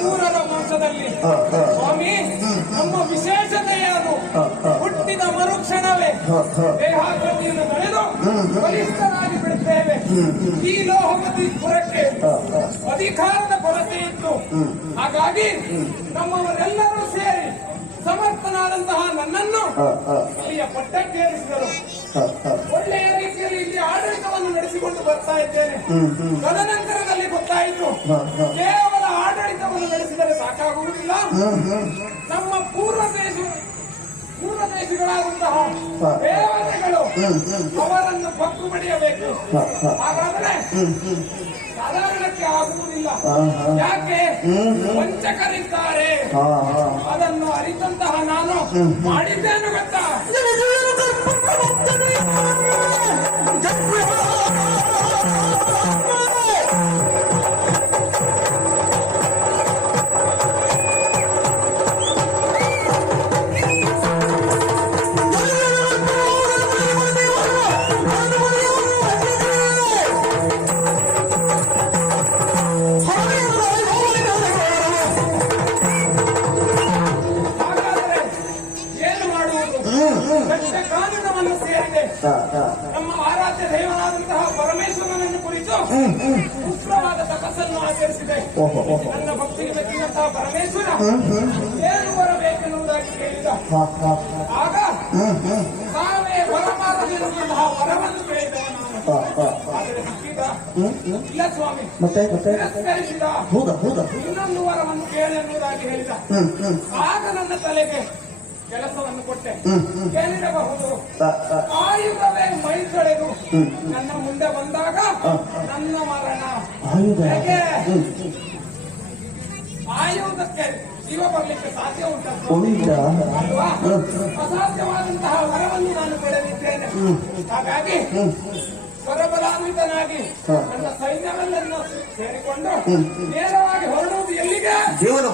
ದೂರದ ಮಾಸದಲ್ಲಿ ಸ್ವಾಮಿ ನಮ್ಮ ವಿಶೇಷತೆಯಾದು ಹುಟ್ಟಿದ ಮರುಕ್ಷಣವೇ ದೇಹಾಕೃತಿಯನ್ನು ನಡೆದು ಬಲಿಷ್ಠರಾಗಿ ಬಿಡುತ್ತೇವೆ. ಈ ಲೋಹಪತಿಪುರಕ್ಕೆ ಅಧಿಕಾರದ ಕೊರತೆ ಇತ್ತು. ಹಾಗಾಗಿ ನಮ್ಮವರೆಲ್ಲರೂ ಸೇರಿ ಸಮರ್ಥನಾದಂತಹ ನನ್ನನ್ನು ಇಲ್ಲಿಯ ಪಟ್ಟಕ್ಕೇರಿಸಿದರು. ಒಳ್ಳೆಯ ರೀತಿಯಲ್ಲಿ ಇಲ್ಲಿ ಆಡಳಿತವನ್ನು ನಡೆಸಿಕೊಂಡು ಬರ್ತಾ ಇದ್ದೇನೆ. ತದನಂತರದಲ್ಲಿ ಗೊತ್ತಾಯಿತು, ಕೇವಲ ಆಡಳಿತವನ್ನು ನಡೆಸಿದರೆ ಸಾಕಾಗುವುದಿಲ್ಲ. ನಮ್ಮ ಪೂರ್ವ ದೇಶಗಳಾದಂತಹ ದೇವತೆಗಳು ಅವರನ್ನು ಪಕ್ಕು ಪಡೆಯಬೇಕು. ಹಾಗಾದರೆ ಸಾಧಾರಣಕ್ಕೆ ಆಗುವುದಿಲ್ಲ. ಯಾಕೆ? ವಂಚಕರಿದ್ದಾರೆ. ಅದನ್ನು ಅರಿತಂತಹ ನಾನು ಮಾಡಿದ್ದೇನು ಗೊತ್ತಾ? ಕಾನೂನವನ್ನು ಸೇರಿದೆ. ನಮ್ಮ ಆರಾಧ್ಯ ದೈವನಾದಂತಹ ಪರಮೇಶ್ವರನನ್ನು ಕುರಿತು ಉಗ್ರವಾದ ತಪಸ್ಸನ್ನು ಆಚರಿಸಿದೆ. ನನ್ನ ಭಕ್ತಿಗೆ ಮೆಚ್ಚಿದಂತಹ ಪರಮೇಶ್ವರ ಏನು ಬರಬೇಕೆನ್ನುವುದಾಗಿ ಕೇಳಿದ. ಆಗ ತಾವೇ ಬರಬಾರದೆನ್ನುವಂತಹ ವರವನ್ನು ಕೇಳಿದೆ ನಾನು. ಆದರೆ ಸಿಕ್ಕಿದ ಇಲ್ಲ ಸ್ವಾಮಿ, ತಿರಸ್ಕರಿಸಿದ. ಇನ್ನೊಂದು ವರವನ್ನು ಕೇಳಿ ಎನ್ನುವುದಾಗಿ ಹೇಳಿದ. ಆಗ ನನ್ನ ತಲೆಗೆ ಕೆಲಸವನ್ನು ಕೊಟ್ಟೆ. ಏನಿರಬಹುದು? ಆಯುಧವೇ ಮೈ ತೊಳೆದು ನನ್ನ ಮುಂದೆ ಬಂದಾಗ ನನ್ನ ಮರಣ. ಹೇಗೆ ಆಯುಧಕ್ಕೆ ಜೀವ ಬರಲಿಕ್ಕೆ ಸಾಧ್ಯ ಉಂಟಲ್ವಾ? ಅಸಾಧ್ಯವಾದಂತಹ ವರವನ್ನು ನಾನು ಪಡೆದಿದ್ದೇನೆ. ಹಾಗಾಗಿ ಸ್ವರಬಲಾನ್ವಿತನಾಗಿ ನನ್ನ ಸೈನ್ಯವೆಲ್ಲನ್ನು ಸೇರಿಕೊಂಡು ನೇರವಾಗಿ ಹೊರಡುವುದು ಎಲ್ಲಿಗೆ? ದೇವರ